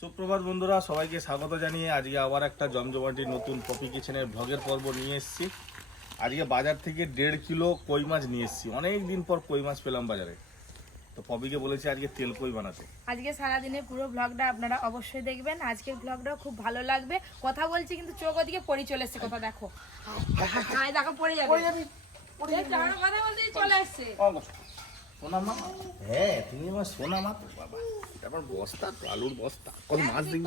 সুপ্রভাত বন্ধুরা সবাইকে স্বাগত জানিয়ে আজকে আবার একটা জমজমাটি নতুন পপি কিচেনের ভ্লগের পর্ব নিয়ে এসেছি আজকে বাজার থেকে দেড় কিলো কই মাছ নিয়ে এসেছি অনেক দিন পর কই মাছ পেলাম বাজারে তো পপিকে বলেছি আজকে তেল কই বানাতে আজকে সারাদিনের পুরো ব্লগটা আপনারা অবশ্যই দেখবেন আজকের ব্লগটাও খুব ভালো লাগবে কথা বলছি কিন্তু চোখ ওদিকে পড়ে চলে এসছে কথা দেখো আয় দেখো পড়ে যাবে কথা বলতেই চলে এসছে সোনা মা হ্যাঁ তুমি আমার সোনা মা তো বাবা। এটা আমার বস্তা তো আলুর বস্তা। কত মাছ দেখি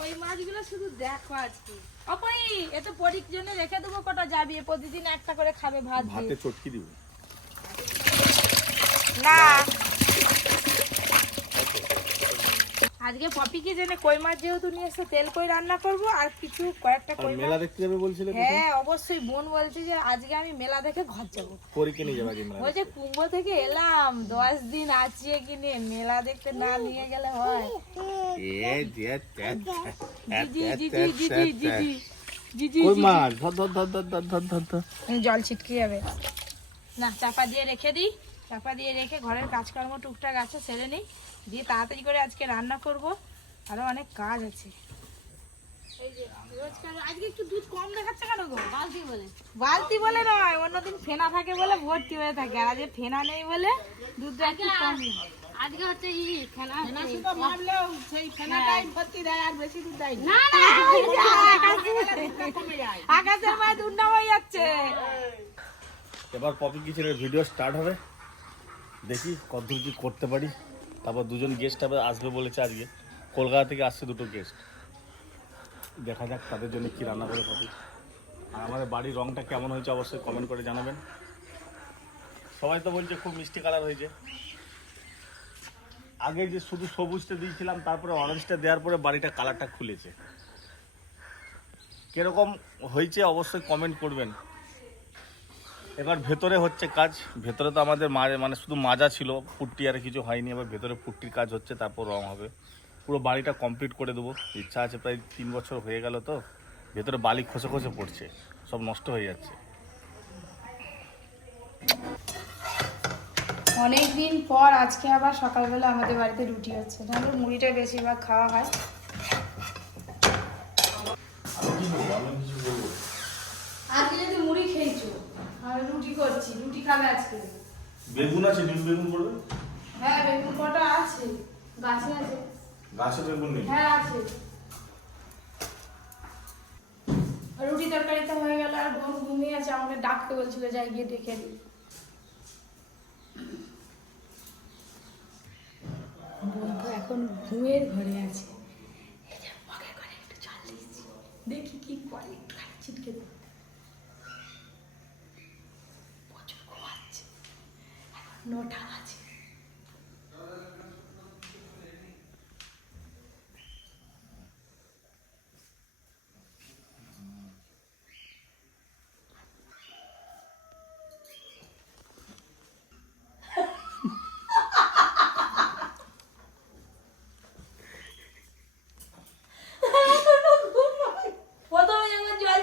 ওই মাছগুলো শুধু দেখো আজকে। অপাই এত তো পরীর জন্য রেখে দেবো কটা যাবি? প্রতিদিন একটা করে খাবে ভাত ভাতে চটকি দিব। আজকে পপি কি জেনে কই মাছ যেহেতু নিয়ে এসে তেল কই রান্না করব আর কিছু কয়েকটা কই মেলা দেখতে যাবে বলছিলে হ্যাঁ অবশ্যই বোন বলছে যে আজকে আমি মেলা দেখে ঘর যাব। পরি কিনে যাব আজকে ওই যে কুম্ভ থেকে এলাম 10 দিন আছিয়ে কিনে মেলা দেখতে না নিয়ে গেলে হয়। এ দিয়া জি জি জি জি জি জি জল ছিটকে যাবে। না চাপা দিয়ে রেখে দিই। চাপা দিয়ে রেখে ঘরের কাজকর্ম টুকটাক আছে সেরে নেই। দিয়ে তাড়াতাড়ি করে আজকে রান্না করব। আরও অনেক কাজ আছে। এই যে রোজকার আজকে একটু দুধ কম দেখাচ্ছে কেন গো? বালতি বলে। বালতি বলে নয় অন্যদিন ফেনা থাকে বলে ভর্তি হয়ে থাকে। আর আজকে ফেনা নেই বলে দুধটা একটু কম আজকে হচ্ছে ই ফেনা মারলেও সেই ফেনাটাই ভর্তি দেয় আর বেশি দুধ দেয় না। না আকাশের দুধ নামাই যাচ্ছে। এবার পপি কিচেনের ভিডিও স্টার্ট হবে? দেখি কতদূর কি করতে পারি। তারপর দুজন গেস্ট আবার আসবে বলেছে আজকে। কলকাতা থেকে আসছে দুটো গেস্ট দেখা যাক তাদের জন্য কি রান্না করে পপি আর আমাদের বাড়ির রংটা কেমন হয়েছে অবশ্যই কমেন্ট করে জানাবেন। সবাই তো বলছে খুব মিষ্টি কালার হয়েছে। আগে যে শুধু সবুজটা দিয়েছিলাম, তারপরে অরেঞ্জটা দেওয়ার পরে বাড়িটা কালারটা খুলেছে। কীরকম হয়েছে অবশ্যই কমেন্ট করবেন। এবার ভেতরে হচ্ছে কাজ। ভেতরে তো আমাদের মা- মানে শুধু মাজা ছিল পুট্টি আর কিছু হয়নি। এবার ভেতরে পুট্টির কাজ হচ্ছে তারপর রং হবে। পুরো বাড়িটা কমপ্লিট করে দেবো। ইচ্ছা আছে প্রায় তিন বছর হয়ে গেল তো। ভেতরে বালি খসে খসে পড়ছে। সব নষ্ট হয়ে যাচ্ছে। অনেক দিন পর আজকে আবার সকালবেলা আমাদের বাড়িতে রুটি হচ্ছে। তাহলে মুড়িটাই বেশিরভাগ খাওয়া হয়। আজকে যদি মুড়ি খেয়েছো আর রুটি করছি রুটি খাবে আজকে। বেগুন আছে ডিম বেগুন করবে? হ্যাঁ বেগুন কটা আছে গাছে আছে। গাছে বেগুন নেই? হ্যাঁ আছে। রুটি তরকারিটা হয়ে গেল আর বোন ঘুমিয়ে আছে আমাকে ডাকতে বলছিল যাই গিয়ে ডেকে দিই এখন ঘুমের ঘরে আছে। এই যে মগে করে একটু জল দিয়েছি। দেখি কি করে একটু খালি ছিটকে দেবো প্রচুর ঘুমাচ্ছে এখন নটা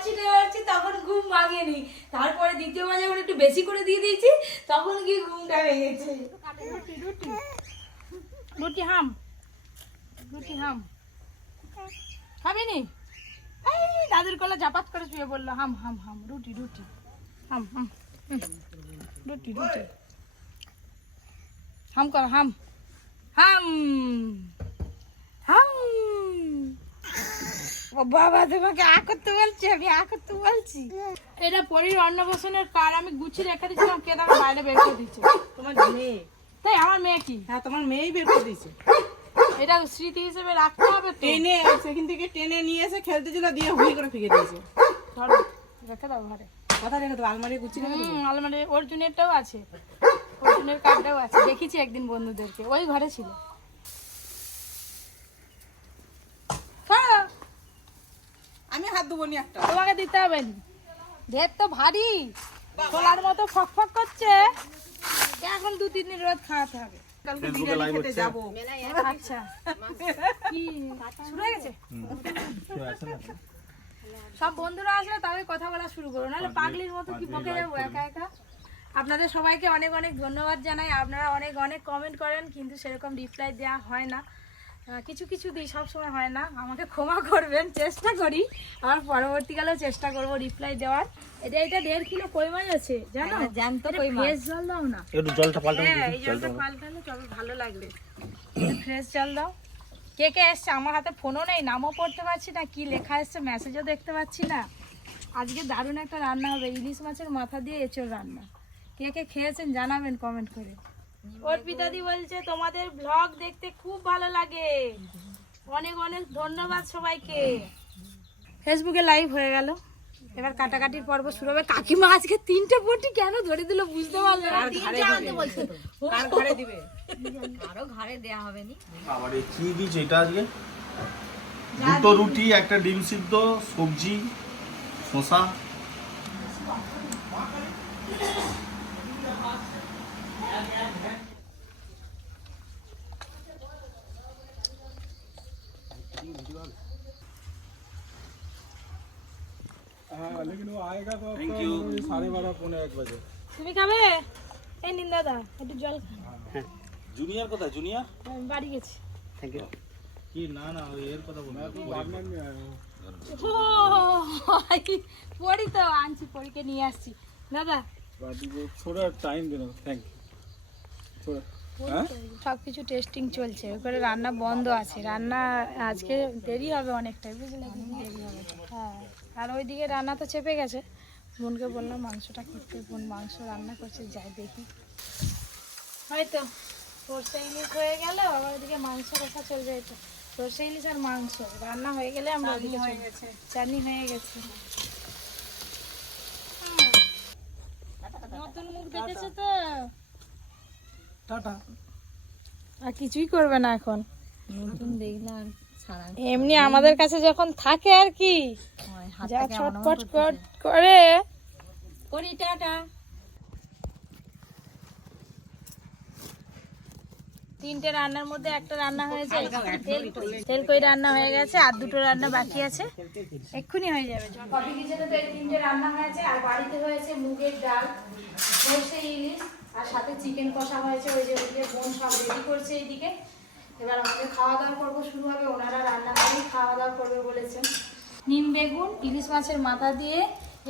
ছিটে তখন ঘুম ভাঙেনি। তারপরে দ্বিতীয়বার যখন একটু বেশি করে দিয়ে দিয়েছি কি ঘুমটা ভেঙেছে? রুটি রুটি। রুটি হাম। রুটি হাম। খাবি নি এই, দাদুর কলা জাপাত করে শুয়ে বলল, হাম হাম হাম, রুটি রুটি। হাম হাম। রুটি রুটি। হাম কর, হাম। হাম! ও বাবা তোমাকে আ করতে বলছি আমি আ করতে বলছি। এটা পরীর অন্নপ্রাশনের কার আমি গুছিয়ে রেখে দিচ্ছিলাম কে তাকে বাইরে বের করে দিচ্ছে তোমার মেয়ে। তাই আমার মেয়ে কি? হ্যাঁ তোমার মেয়েই বের করে দিয়েছে। এটা স্মৃতি হিসেবে রাখতে হবে টেনে সেখান থেকে টেনে নিয়ে এসে খেলতেছিল দিয়ে হুই করে ফেঁকে দিয়েছে। ধরো রেখে দাও ঘরে। কথা রেখে দেবো আলমারি গুছিয়ে রেখে হুম আলমারি অর্জুনেরটাও আছে। অর্জুনের কার্ডটাও আছে। দেখেছি একদিন বন্ধুদেরকে ওই ঘরে ছিল খাও, আমি হাত দেবো নি একটা। তোমাকে দিতে হবে না। ঢের তো ভারী। ছোলার মতো ফক ফক করছে। এখন দু তিন দিন রোদ খাওয়াতে হবে। কালকে বিরিয়ানি খেতে হচ্ছে? আচ্ছা। কি? শুরু হয়ে গেছে? সব বন্ধুরা আসলে তবে কথা বলা শুরু করো। নাহলে পাগলির মতো কি বকে যাব একা একা? আপনাদের সবাইকে অনেক অনেক ধন্যবাদ জানাই। আপনারা অনেক অনেক কমেন্ট করেন কিন্তু সেরকম রিপ্লাই দেওয়া হয় না। কিছু কিছু দিই সবসময় হয় না। আমাকে ক্ষমা করবেন চেষ্টা করি। আবার পরবর্তীকালেও চেষ্টা করব রিপ্লাই দেওয়ার। এটা এটা দেড় কিলো কই মাছ আছে জানো? কই মাছ। ফ্রেশ জল দাও না। একটু জলটা পাল্টানো হ্যাঁ এই জলটা পাল্টালে তবে ভালো লাগবে। ফ্রেশ জল দাও। কে কে এসছে? আমার হাতে ফোনও নেই নামও পড়তে পারছি না কি লেখা এসছে মেসেজও দেখতে পাচ্ছি না। আজকে দারুণ একটা রান্না হবে ইলিশ মাছের মাথা দিয়ে এঁচোড় রান্না। কে কে খেয়েছেন জানাবেন কমেন্ট করে। অর্পিতাদি বলছে তোমাদের ব্লগ দেখতে খুব ভালো লাগে। অনেক অনেক ধন্যবাদ সবাইকে। ফেসবুকে লাইভ হয়ে গেল। এবার কাটাকাটির পর্ব শুরু হবে। কাকিমা আজকে তিনটে বটি কেন ধরে দিল বুঝতে পারল না। তিনটে আনতে বলছে। তো কার ঘরে দিবে? কারও ঘরে দেয়া হবে নি। আবার কি দিয়েছে এটা আজকে? দুটো রুটি একটা ডিম সিদ্ধ সবজি শসা। সবকিছু দাদা একটু জল বাড়ি আনছি নিয়ে আসছি। দাদা। টাইম সব কিছু টেস্টিং চলছে ওখানে রান্না বন্ধ আছে। রান্না আজকে দেরি হবে অনেকটাই বুঝলাম দেরি হবে। হ্যাঁ। আর ওইদিকে রান্না তো চেপে গেছে। বোনকে বললাম মাংসটা করতে বোন মাংস রান্না করছে যাই দেখি। হয়তো সর্ষে ইলিশ হয়ে গেল আবার ওইদিকে মাংস কষা চলবে এটা। সর্ষে ইলিশ আর মাংস রান্না হয়ে গেলে আমরা ওদিকে হয়ে গেছে। চাটনি হয়ে গেছে। নতুন মুখ দেখেছে তো? আর কিছুই করবে না এখন। নতুন দেখলাম। এমনি আমাদের কাছে যখন থাকে আর কি যা ছটপট করে করি টাটা। তিনটে রান্নার মধ্যে একটা রান্না হয়েছে তেল তেল কই রান্না হয়ে গেছে আর দুটো রান্না বাকি আছে। এক্ষুনি হয়ে যাবে। কফি কিচেনে তো তিনটে রান্না হয়েছে আর বাড়িতে হয়েছে মুগের ডাল সর্ষে ইলিশ আর সাথে চিকেন কষা হয়েছে ওই যে ওইদিকে বোন সব রেডি করছে এইদিকে। এবার আমাদের খাওয়া দাওয়া পর্ব শুরু হবে ওনারা রান্না করেই খাওয়া দাওয়া করবে বলেছেন। নিম বেগুন ইলিশ মাছের মাথা দিয়ে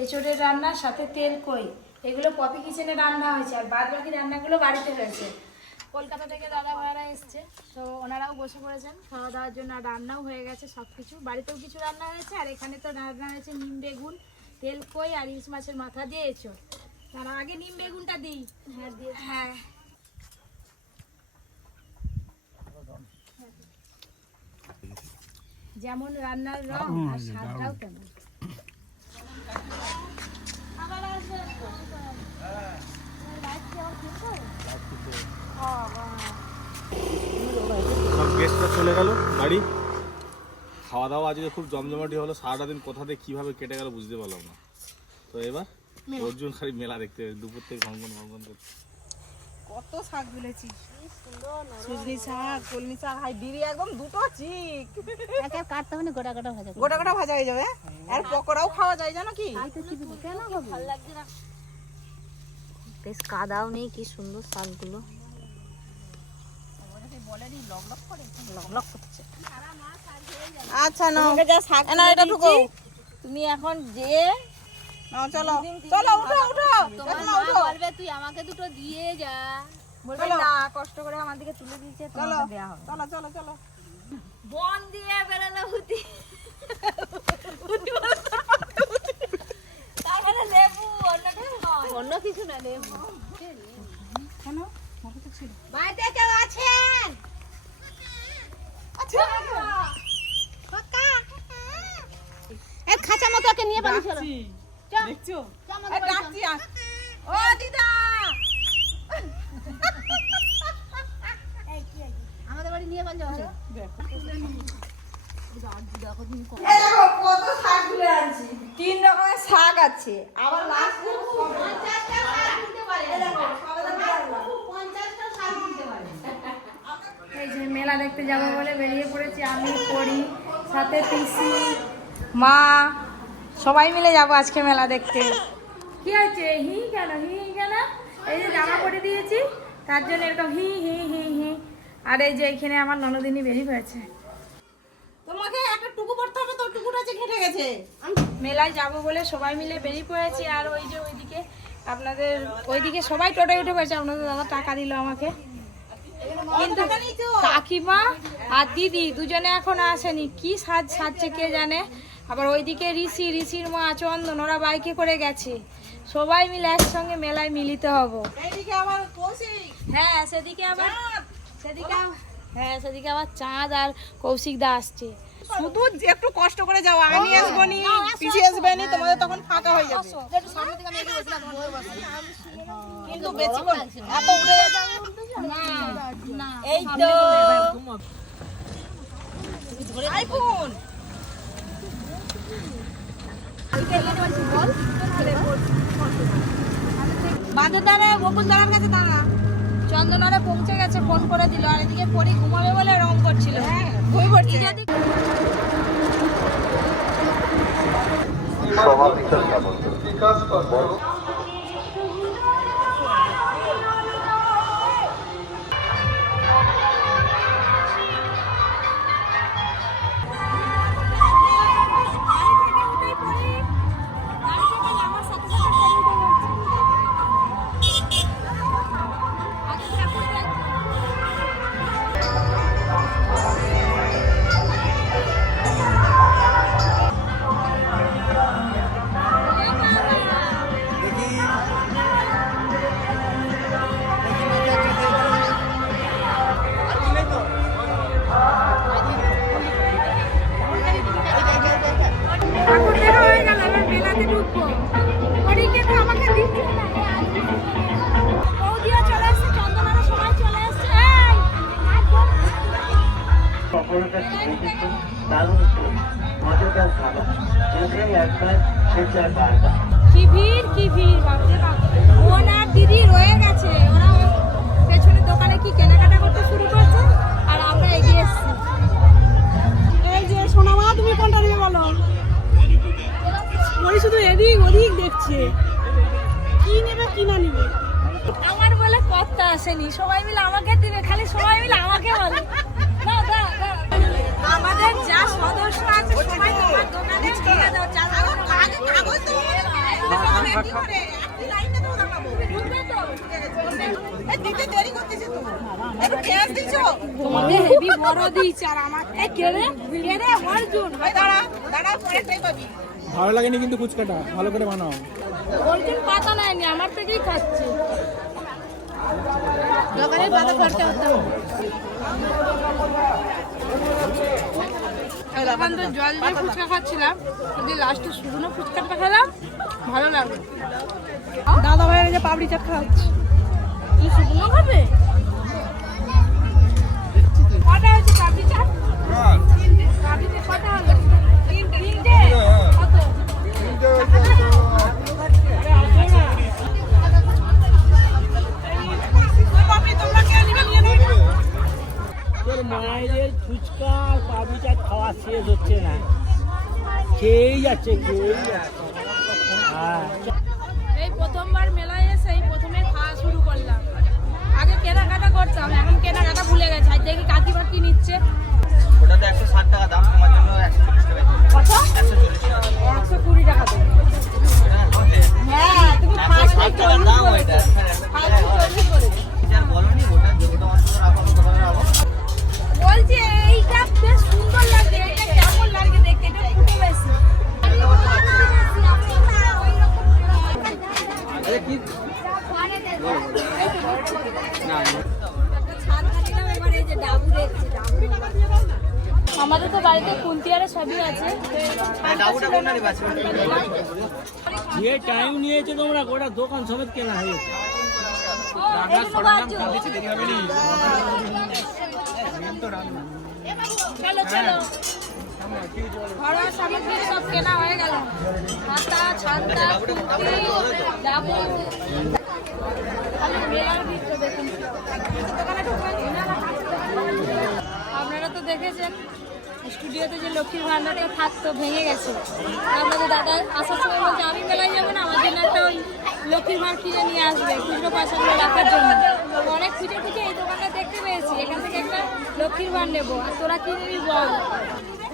এঁচড়ের রান্নার সাথে তেল কই। এগুলো পপি কিচেনে রান্না হয়েছে আর বাদ বাকি রান্নাগুলো বাড়িতে হয়েছে। কলকাতা থেকে দাদা ভাইয়ারা এসছে তো ওনারাও বসে পড়েছেন। খাওয়া দাওয়ার জন্য রান্নাও হয়ে গেছে সব কিছু বাড়িতেও কিছু রান্না হয়েছে আর এখানে তো রান্না হয়েছে নিম বেগুন তেল কই আর ইলিশ মাছের মাথা দিয়ে এঁচড়। তারা আগে নিম বেগুনটা দিই। হ্যাঁ দিয়ে হ্যাঁ। যেমন রান্নার রং আর স্বাদটাও তেমন। সব গেস্টরা চলে গেল বাড়ি। খাওয়া দাওয়া আজকে খুব জমজমাটি হলো সারাটা দিন কোথা থেকে কীভাবে কেটে গেল বুঝতে পারলাম না। তো এবার অর্জুন খালি মেলা দেখতে দুপুর থেকে ঘনঘন ঘনঘন করছে। কত শাক তুলেছি সুজনি শাক কলমি শাক হাই একদম দুটো চিক। একে কাটতে হবে গোটা গোটা ভাজা গোটা গোটা ভাজা হয়ে যাবে। আর পকোড়াও খাওয়া যায় জানো কি? বেশ কাদাও নেই কি সুন্দর শাকগুলো। আচ্ছা না এটা ঢুকো তুমি এখন যে চলো। চলো উঠো উঠো। তোমার মা বলবে তুই আমাকে দুটো দিয়ে যা বলবে না কষ্ট করে আমার দিকে তুলে দিয়েছে চলো। চলো চলো চলো। বন দিয়ে বেরোলে হুতি লেবু অন্য কিছু না লেবু। কেন? বাড়িতে কেউ আছেন? আচ্ছা। খাঁচা মতো নিয়ে চলো। দেখছ। ডাকছি ও দিদা! আমাদের বাড়ি নিয়ে পালিয়ে চলো কত শাক তুলে আনছি তিন রকমের শাক আছে আবার লাস্ট এই যে মেলা দেখতে যাব বলে বেরিয়ে পড়েছি। আমি পড়ি সাথে পিসি মা সবাই মিলে যাব আজকে মেলা দেখতে। কি আছে হি কেন? হি কেন? এই যে জামা পরে দিয়েছি তার জন্য এরকম হি হি হি হি। আর এই যে এখানে আমার ননদিনী বেরিয়ে হয়েছে তোমাকে একটা টুকু পড়তে হবে তো টুকুটা যে ঘেটে গেছে। মেলায় যাব বলে সবাই মিলে বেরিয়ে পড়েছি আর ওই যে ওইদিকে আপনাদের ওইদিকে সবাই টোটোয় উঠে পড়েছে। আপনাদের দাদা টাকা দিল আমাকে। কিন্তু কাকিমা আর দিদি দুজনে এখন আসেনি। কি সাজ সাজছে কে জানে? আবার ওইদিকে ঋষি ঋষির মা চন্দন ওরা বাইকে করে গেছে। সবাই মিলে একসঙ্গে মেলায় মিলিত হব। এইদিকে আমার কৌশিক। হ্যাঁ সেদিকে আবার সেদিকে হ্যাঁ সেদিকে আবার চাঁদ আর কৌশিক দা আসছে। শুধু একটু কষ্ট করে যাও আমি আসব নি পিছিয়ে আসবে নি তোমাদের তখন ফাঁকা হয়ে যাবে। কিন্তু বেশিক্ষণ এত উড়ে যাবে এই তো। আইফোন। বাঁধের দ্বারা বকুল দাঁড়ার কাছে দাঁড়া। চন্দনারে পৌঁছে গেছে ফোন করে দিল। আর এদিকে পরি ঘুমাবে বলে রং করছিল। ঘুমিয়ে পড়ছে যদি কি তোমাকে হেভি বড় দিয়েছে আর আমার এ কে রে? কে রে? অর্জুন দাঁড়া দাঁড়া পরেরটাই পাবি ভালো লাগেনি কিন্তু ফুচকাটা। ভালো করে বানাও। অর্জুন পাতা নেয়নি আমার থেকেই খাচ্ছে। দোকানের পাতা খরচা হতো। এখন তো জল দিয়ে ফুচকা খাচ্ছিলাম। যদি লাস্টে শুকনো ফুচকাটা খেলাম। ভালো লাগল। দাদা ভাইয়ের যে পাপড়ি চাট খাওয়াচ্ছে তুই শুকনো খাবে? ঘরোয়া সামগ্রী সব কেনা হয়ে গেল। পাতা, ছান্তা ভিড় আপনারা তো দেখেছেন, স্টুডিওতে যে লক্ষ্মীর ভান্ডারটা থাকতো, ভেঙে গেছে। আপনাদের দাদা আসার সময় বলছে, আমি মেলায় যাব না আমার জন্য একটা ওই লক্ষ্মীর ভান্ড কিনে নিয়ে আসবে খুচরো পয়সাগুলো রাখার জন্য। অনেক খুঁজে খুঁজে এই দোকানটা দেখতে পেয়েছি। এখান থেকে একটা লক্ষ্মীর ভার নেব। আর তোরা কি নিবি বল।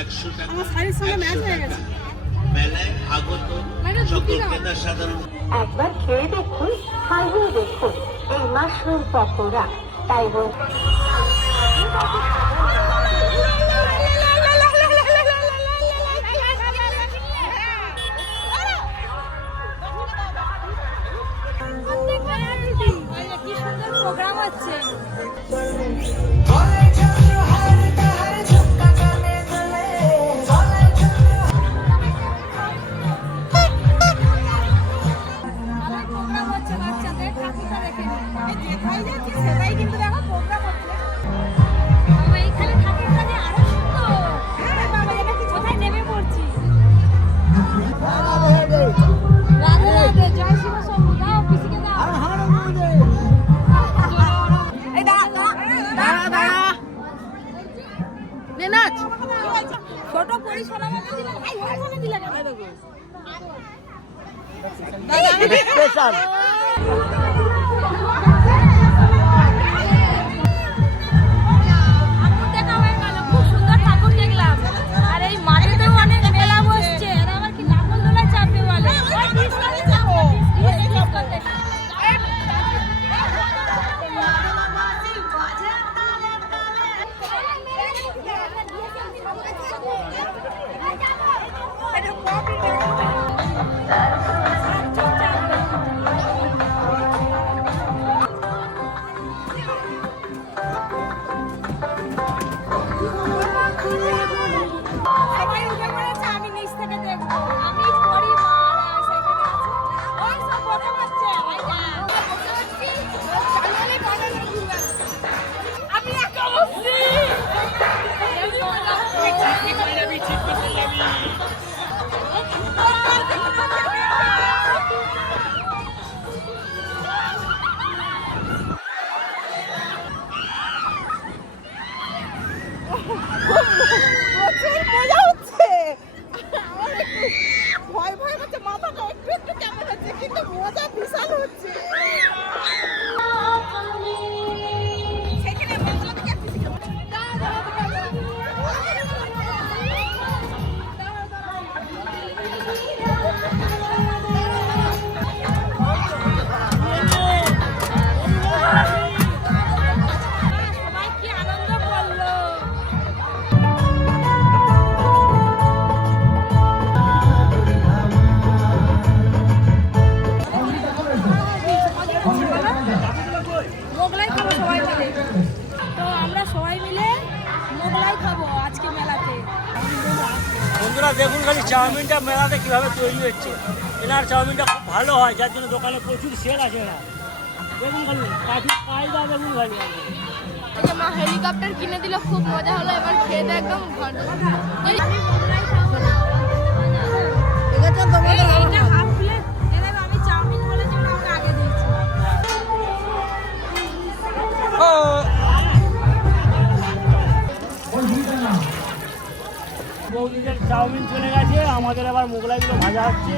একশো টাকা আমার শাড়ির সঙ্গে ম্যাচ গেছে। মেলায় আগত সকল ক্রেতা সাধারণ একবার খেয়ে দেখুন খাইয়ে দেখুন এই মাশরুম পকোড়া। তাই বল কি সুন্দর প্রোগ্রাম হচ্ছে। ছোট পরিসরা সবাই উঠে পড়েছে, আমি নিচ থেকে দেখব। আমি পরিবার, আর সেখানে আছে। ওই সব বসে পড়ছে, ওই যা। সামনে বানানো ঘুরে। আমি একা বসছি। প্রচুর মজা হচ্ছে আমার একটু ভয় ভয় হচ্ছে মাথাটা একটু একটু কেমন হচ্ছে কিন্তু মজা বিশাল হচ্ছে। বন্ধুরা দেখুন খালি চাউমিনটা মেলাতে কীভাবে তৈরি হচ্ছে। এনার চাউমিনটা খুব ভালো হয় যার জন্য দোকানে প্রচুর সেল আছে এরা দেখুন খালি কাঠি কায়দা দেখুন খালি। মা হেলিকপ্টার কিনে দিল খুব মজা হলো এবার খেয়ে একদম এইটা বৌদিদের চাউমিন চলে গেছে আমাদের আবার মোগলাইগুলো ভাজা হচ্ছে।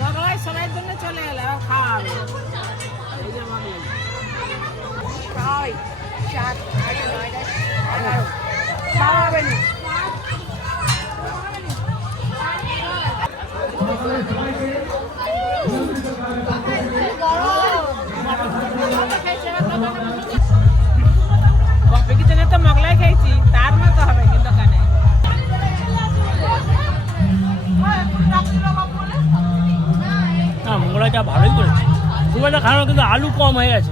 মোগলাই সবাই জন্য চলে গেল এবার খাওয়া হবে। এই যে মোগলাই খাওয়াই সাত আট নয় দশ এগারো। খাওয়া হবে না। মোগলাইটা ভালোই করেছে। খুব একটা খারাপ কিন্তু আলু কম হয়ে গেছে।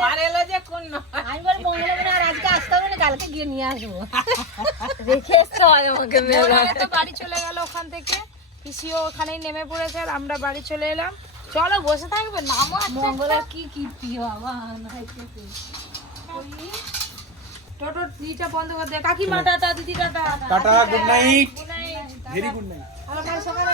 ঘর এলো যে কোন আমি বলি মঙ্গলবার আর আজকে আসতে হবে না কালকে গিয়ে নিয়ে আসব। রেখে আমাকে তো বাড়ি চলে গেল ওখান থেকে। পিসিও ওখানেই নেমে পড়েছে আর আমরা বাড়ি চলে এলাম। চলো বসে থাকবে নামো মঙ্গলের কি কীর্তি বাবা টোটো দিটা বন্ধ করে দে। কাকিমা টাটা দিদি tata tata good night very good night আবার কাল সকালে